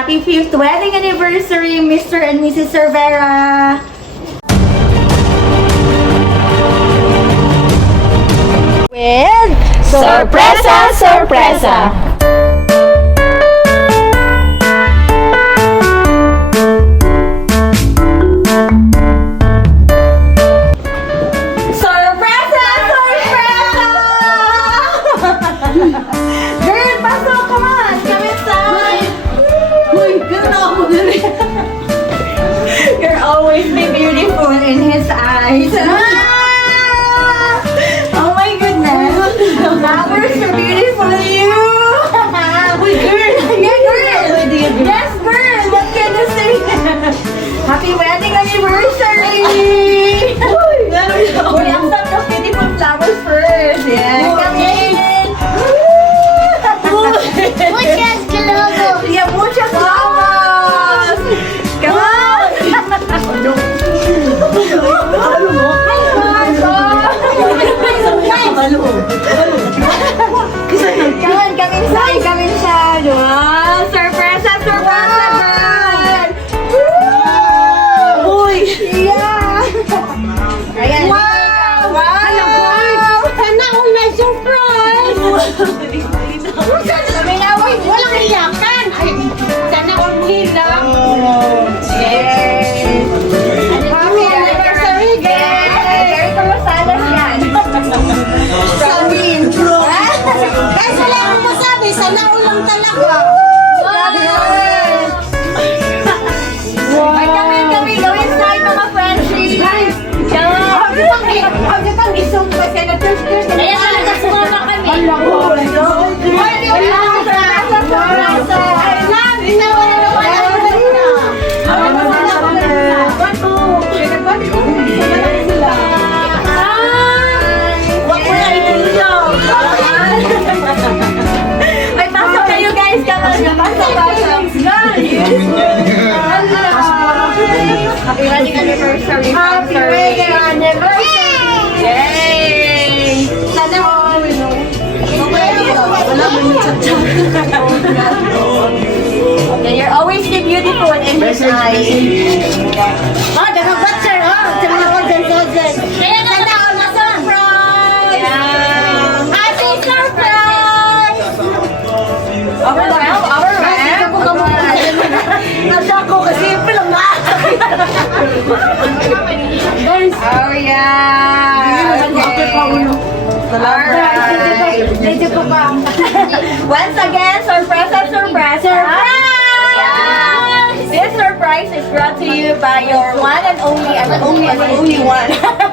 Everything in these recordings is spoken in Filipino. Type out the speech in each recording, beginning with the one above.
happy 5th wedding anniversary, Mr. and Mrs. Cervera. With Sorpresa, Sorpresa! Sorpresa, Sorpresa! Girl, pasok, come on! Come inside! Uy, ganda ako dali. You're always be beautiful in his eyes. Oh my goodness! The flowers are beautiful, you! Uy, girl! Yeah, girl! Yes, girl! What can you say? Happy wedding anniversary! Uy, ang sarap ng beautiful flowers first. Yeah, come in! Muchas globos. Yeah, muchas flowers! Come on! Come on, come inside, come inside. Wow, surpresa, surpresa, girl! Uy! Yeah! Ayan. Wow! Wow! Sana all na surprise. Sabi nga, wait, Walang iyakan. Ay, sana all hilang. Yes! Happy anniversary, guys. Very kamasalas yan. Sabihin. Guys, wala akong masabi. Sana all lang talaga. Ay, kami, go inside mga friendship. Ayan, talaga sumama kami. Ay, pasok kayo guys. Pasok. Happy wedding anniversary. Happy wedding anniversary. Yay! Sana all. Yeah, you're always the beautiful in his eyes. Oh, dagang butcher, oh. Sa mga cousin. Kaya na all na surprise. Yeah. Happy surprise. Overwhelmed? Nasa ako kasi lang na. Guys, Oh, yeah. Okay. Alright. Once again, surprise! This surprise is brought to you by your one and only one.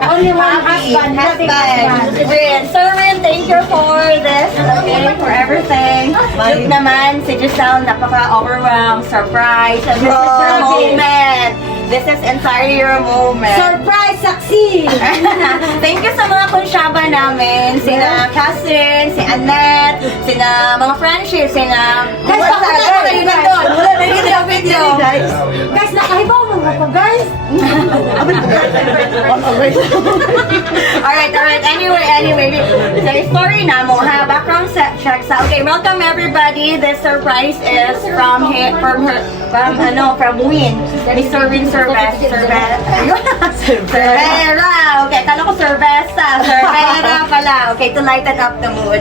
Only one husband. husband. Rin. So, Rin, thank you for this, okay, for everything. Look naman, si Giselle, napaka-overwhelmed, surprise. And this is your moment. This is entirely your moment. Surprise succeed. Thank you sa mga konsyaba namin. Sina Catherine, si Annette, sina mga friendships, sina... Guys, Wala kayo nandun. Wala na yun yung video. Guys, nakahibaw mga po, guys. Alright. Anyway. So, story na mo, ha? Background check sa... Okay, welcome everybody. This surprise is from Win. Mr. Win Cervera. Okay, kala ko Cervera pala. Okay, to lighten up the mood.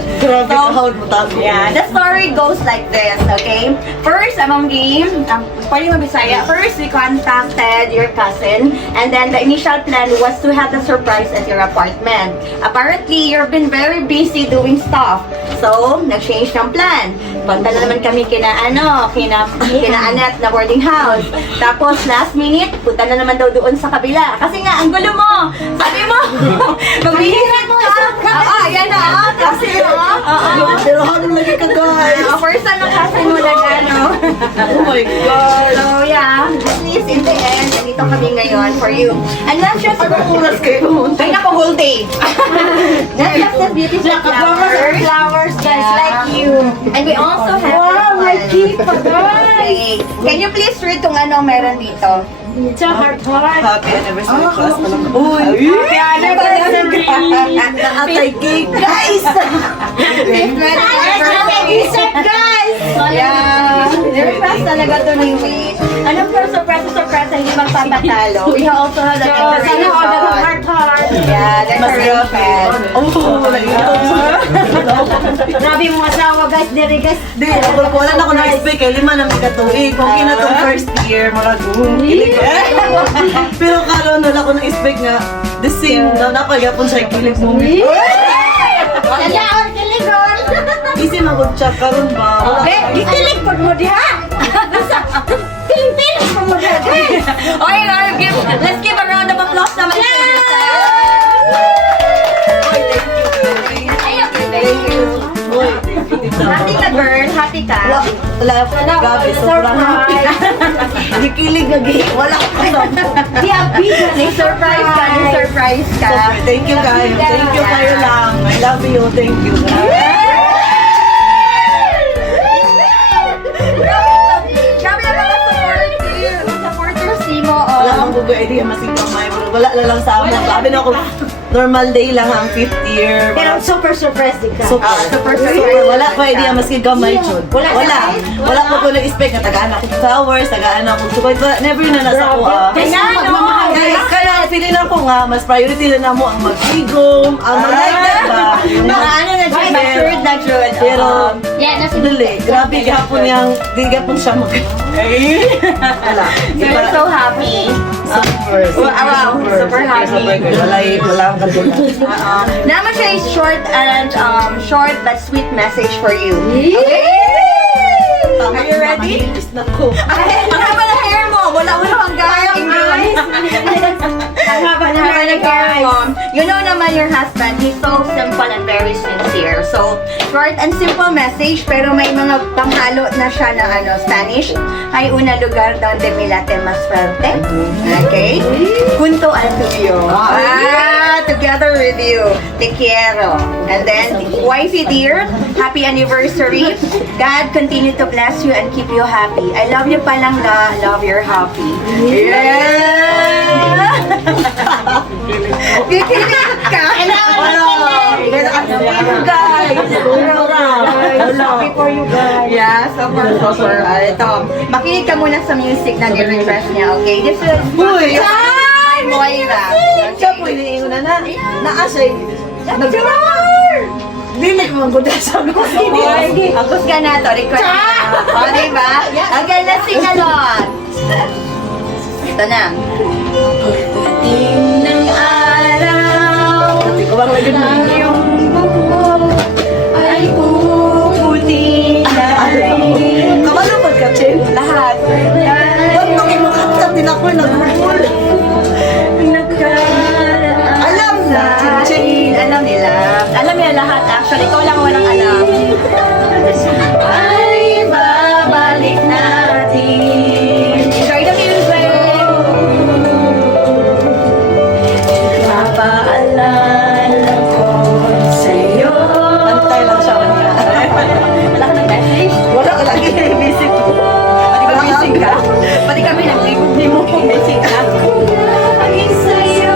Yeah, the story goes like this, okay? First, among game, pwede mo Bisaya. First, we contacted your cousin, and then the initial plan was to have the surprise at your apartment. Apparently, you've been very busy doing stuff. So, nag-change ng plan. Punta na naman kami kina Annette na boarding house. Tapos, last minute, punta na naman daw doon sa kabila. Kasi nga, ang gulo mo. Sabi mo, magbihiran mo ka. Yan na. Kasi, Pero ano lagi ka guys? first time na kasi mo nag-ano. Oh my God! So, yeah. At least, in the end, nandito kami ngayon for you. And not just Anong oras kayo? ay, naku, whole day. Not just the beautiful flowers, guys, like you. And we also have Wow, my this one. keep, guys. Okay. Can you please read kung anong meron dito? Sa heart. Happy anniversary class na lang. Uy! Happy anniversary! Naatay cake, guys! Guys! Yeah. Surprise talaga to ni Wade. Ano po, surprise, hindi magpapatalo. We also have the Sana all the decoration. heart. Yeah, decoration. Oh, Grabe mong asawa guys, diri guys. Di, wala na ako na-expect kay lima na may katuig. Kung kina tong first year, mga kilig. Pero karon wala ko na-expect nga the same na napagapon sa kilig mo. Kailangan kiligon. Easy magod siya karon ba? Wala Eh, ikilig po mo diha. Piling-piling po mo diha. Okay, let's give a round of applause naman sa Thank you. Uy, Happy ka, girl. Happy ka. wala, grabe, sobrang happy. Di kilig na gay. Wala ko kasama. Di abi. Ni-surprise ka. Ni-surprise ka. Thank you guys. Thank you kayo lang. I love you. Thank you. Grabe na mga supporters mo. Wala akong gugo idea masigpamay. Wala na lang sa amin. Sabi na ako, normal day lang ang 5th year. Pero super surprise din ka. Super, wala ko idea maski gamay chud. Wala Wala po ko na-expect na tagaan ako flowers, tagaan ako sukay. Never na nasa ko Kaya magmamahal ka. Kaya feeling ako nga, mas priority na namo ang magsigom, ang mag-like ba? Mga ano na dyan, matured na dyan. Pero, Yan, nasa dali, grabe gapon yang, di gapon siya mag... Wala. You're so happy. Super, Super happy. Super good. Wala ang katulad. Naman siya is short but sweet message for you. Are you ready? Manipis na ko. Ay, ang haba ng hair mo. Wala hanggang English. Ang haba ng hair mo. You know naman your husband, he's so simple and very sincere. So, short and simple message, pero may mga panghalo na siya na Spanish. Ay, una lugar donde mi late más fuerte. Okay? Junto al tuyo. Together with you. Te quiero. And then, wifey dear, happy anniversary. God continue to bless you and keep you happy. I love you palang na. Love you're happy. Yeah! Kikilig ka. Guys! Happy for you guys. Yeah, super. Ito, makinig ka muna sa music na ni-request niya, okay? This is Uy! Hi, Moira. Siya po, iniingon na. Naasay. Dili ko ang guda sa mga. Agos ka na to, request na. O, diba? Okay, let's sing along. Ito na. Pagdating ng araw, Hindi ko bang lagi na. iyong buhok ay puputi na rin. Kamalapad ka, Chen. Lahat. Ba't nung imakakta din ako nag-roll? Alam na, Chin-Chin. Alam nila. Alam nila lahat. Actually, ikaw lang walang alam. Ay, babalik natin. Try the music. Papaalala ko sa'yo. Pantay lang siya kanina. Wala ka ng message? Wala ka lagi. Busy ko. Pati ba busy ka? Pati kami naglibog mo kung busy ka. Lagi sa'yo.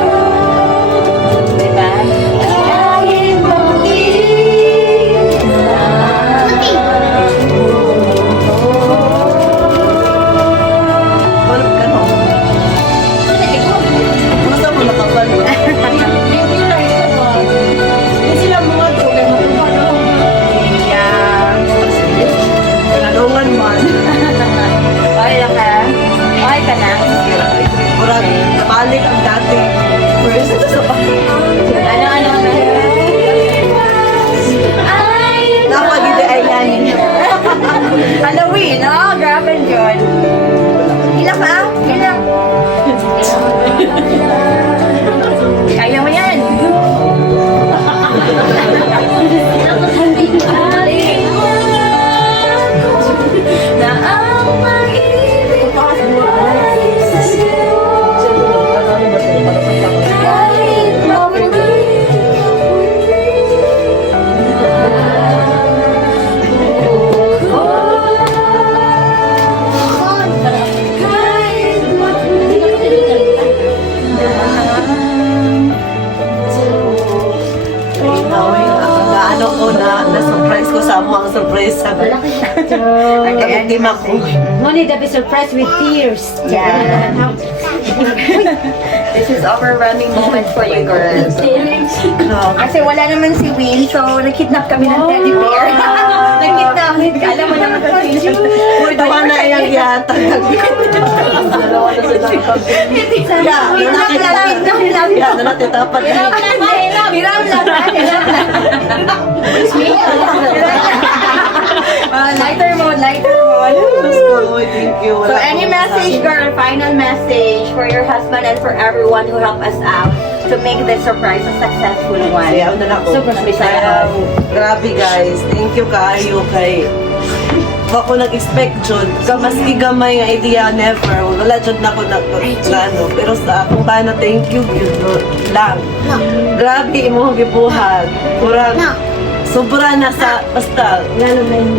Diba? Kahit munti Balap ka no? Masa mo nakapal mo? Sila mga to, kaya matuman ako. Yeah. Pinalungan man. Okay lang ka? Okay ka na? Murag, nabalik ang dati. First, ito sa Ano? napagindi ay yan. Halloween, oh, grabe yun. Ilang pa? Ilang? Kaya mo yan. Na ang pag-ibig ay sa'yo. Kahit mapagod. team ako. No need to be surprised with tears. Yeah. This is overwhelming moment for you girls. Kasi wala naman si Will, so nakidnap kami ng teddy bear. Nakidnap. Alam mo naman kasi. Tawa na iyang yata. Yan na natin dapat. Hiram lang. Lighter mode. Thank you. So any message, girl, final message for your husband and for everyone who helped us out to make this surprise a successful one. Sayaw na lang ko. Super bisaya. Grabe guys. Thank you kayo kay ako nag-expect jud ka maski gamay nga idea never wala jud na ako nagplano pero sa akong bana thank you jud lang grabe imong gibuhat murag sobra na sa basta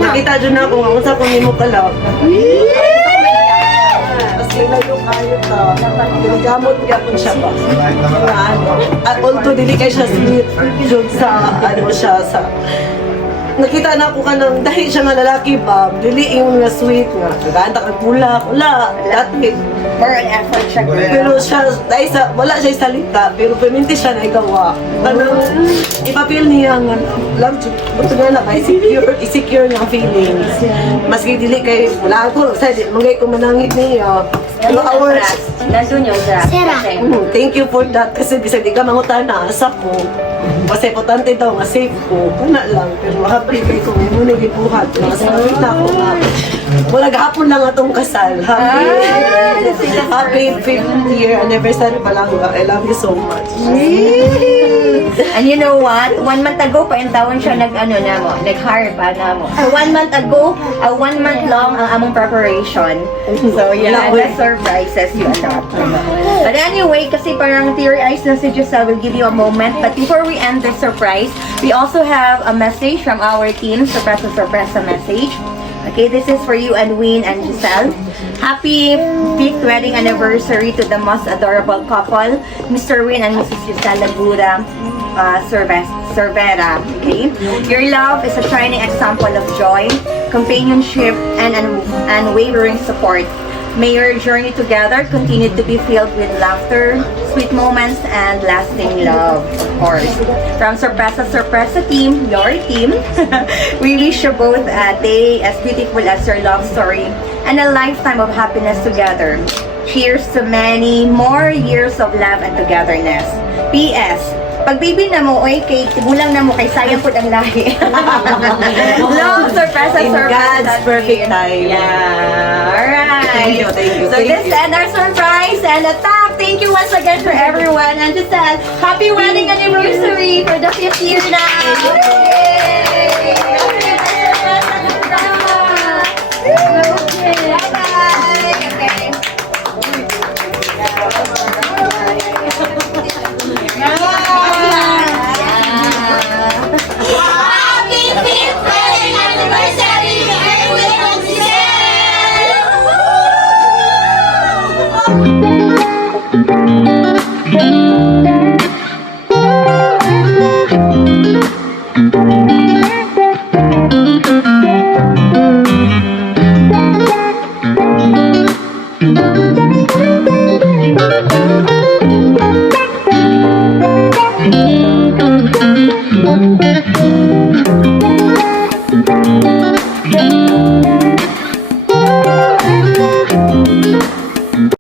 nakita jud na ako unsa ko nimo kalaw kasi layo kayo ta ginagamot gyapon siya ba at although dili kay siya sweet jud sa siya sa nakita na ako ka ng dahil siya nga lalaki ba, dili yung nga sweet nga. Naganda ka pula, dati. More an effort siya, girl. Pero siya, dahil sa, wala siya salita, pero perminti siya na igawa. Ipapil niya nga, love, buto nga na, i-secure niya ang feelings. Maski dili kay, wala ako, sa magay ko manangit niya. 2 hours. Nandun yung trust. Thank you for that kasi bisa di ka mangutan na asa ko. Kasi importante daw nga safe ko. Kuna lang. Pero happy kay ko mo na gibuhat. Mas nakita ko nga. Wala gahapon lang atong kasal. Happy 5th year anniversary pa lang. I love you so much. And you know what? 1 month ago, paintawan siya nag-hire pa na mo. 1 month ago, 1 month long ang among preparation. So yeah, that surprises you a lot. But anyway, kasi parang teary eyes na si Giselle will give you a moment. But before we end this surprise, we also have a message from our team, surprise message. Okay, this is for you and Win and Giselle. Happy 5th wedding anniversary to the most adorable couple, Mr. Win and Mrs. Giselle Lagura Cervera. Okay, your love is a shining example of joy, companionship, and unwavering support. May your journey together continue to be filled with laughter, sweet moments, and lasting love, of course. From Sorpresa team, your team, we wish you both a day as beautiful as your love story and a lifetime of happiness together. Cheers to many more years of love and togetherness. P.S. Pag baby na mo, oy, kay tibulang na mo, kay sayang po ang lahi. Long Sorpresa In God's team. perfect time. Yeah, alright. Thank you. So this ends our surprise and a top. Thank you once again for everyone. And just said, happy wedding anniversary for the 5th year now. Yay! Bye-bye. Okay. Happy 5th wedding anniversary, Erwin and Giselle!